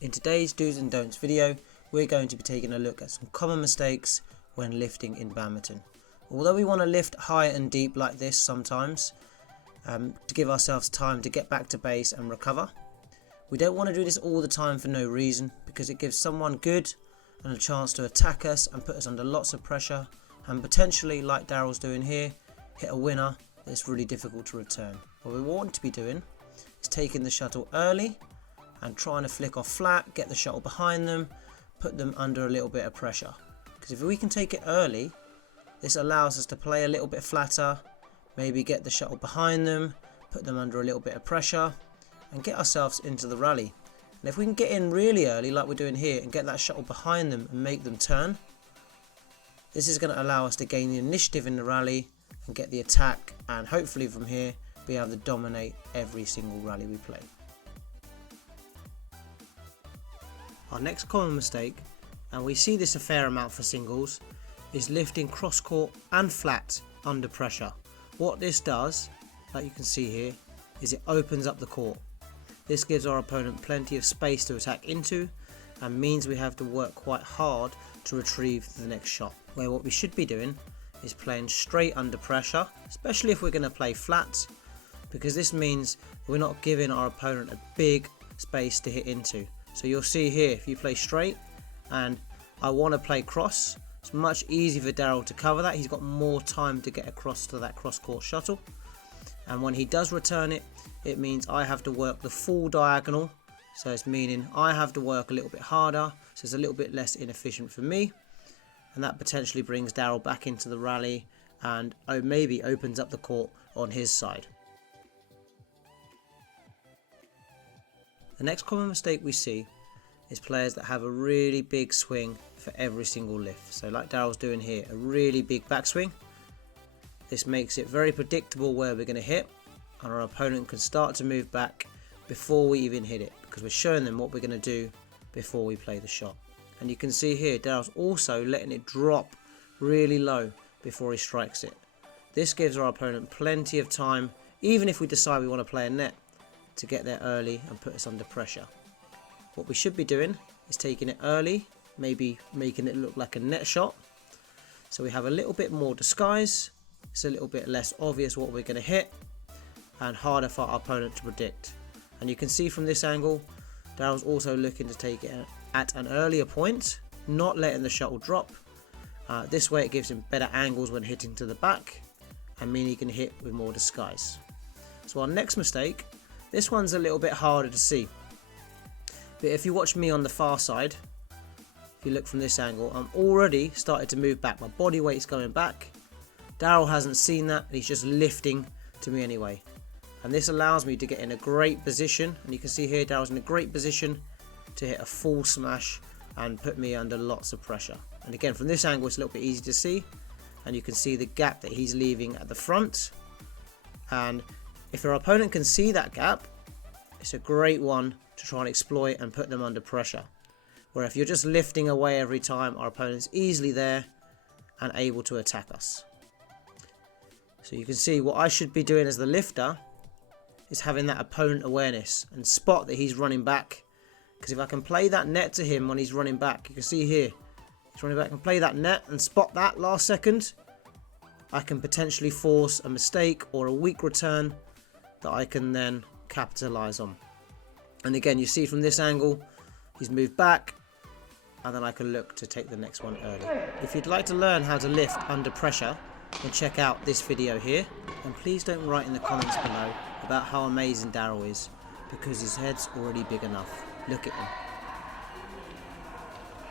In today's do's and don'ts video, we're going to be taking a look at some common mistakes when lifting in badminton. Although we want to lift high and deep like this sometimes, to give ourselves time to get back to base and recover, we don't want to do this all the time for no reason, because it gives someone good and a chance to attack us and put us under lots of pressure, and potentially, like Daryl's doing here, hit a winner that's really difficult to return. What we want to be doing is taking the shuttle early and trying to flick off flat, get the shuttle behind them, put them under a little bit of pressure. Because if we can take it early, this allows us to play a little bit flatter, maybe get the shuttle behind them, put them under a little bit of pressure, and get ourselves into the rally. And if we can get in really early, like we're doing here, and get that shuttle behind them and make them turn, this is going to allow us to gain the initiative in the rally and get the attack, and hopefully from here be able to dominate every single rally we play. Our next common mistake, and we see this a fair amount for singles, is lifting cross court and flat under pressure. What this does, like you can see here, is it opens up the court. This gives our opponent plenty of space to attack into, and means we have to work quite hard to retrieve the next shot. Where what we should be doing is playing straight under pressure, especially if we're going to play flats, because this means we're not giving our opponent a big space to hit into. So you'll see here, if you play straight and I want to play cross, it's much easier for Daryl to cover that. He's got more time to get across to that cross court shuttle, and when he does return it, it means I have to work the full diagonal, so it's meaning I have to work a little bit harder, so it's a little bit less inefficient for me, and that potentially brings Daryl back into the rally and maybe opens up the court on his side. The next common mistake we see is players that have a really big swing for every single lift. So like Daryl's doing here, a really big backswing. This makes it very predictable where we're going to hit, and our opponent can start to move back before we even hit it, because we're showing them what we're going to do before we play the shot. And you can see here, Daryl's also letting it drop really low before he strikes it. This gives our opponent plenty of time, even if we decide we want to play a net, to get there early and put us under pressure. What we should be doing is taking it early, maybe making it look like a net shot, so we have a little bit more disguise, it's a little bit less obvious what we're going to hit, and harder for our opponent to predict. And you can see from this angle, Daryl's also looking to take it at an earlier point, not letting the shuttle drop. This way it gives him better angles when hitting to the back, and mean he can hit with more disguise. So our next mistake, this one's a little bit harder to see, but if you watch me on the far side, if you look from this angle, I'm already started to move back. My body weight's going back. Daryl hasn't seen that, and he's just lifting to me anyway. And this allows me to get in a great position, and you can see here Daryl's in a great position to hit a full smash and put me under lots of pressure. And again, from this angle it's a little bit easy to see, and you can see the gap that he's leaving at the front. And if our opponent can see that gap, it's a great one to try and exploit and put them under pressure. Where if you're just lifting away every time, our opponent's easily there and able to attack us. So you can see what I should be doing as the lifter is having that opponent awareness and spot that he's running back. Because if I can play that net to him when he's running back, you can see here, he's running back, and play that net and spot that last second, I can potentially force a mistake or a weak return that I can then capitalize on. And again, you see from this angle, he's moved back, and then I can look to take the next one early. If you'd like to learn how to lift under pressure, then check out this video here, and please don't write in the comments below about how amazing Daryl is, because his head's already big enough. Look at him.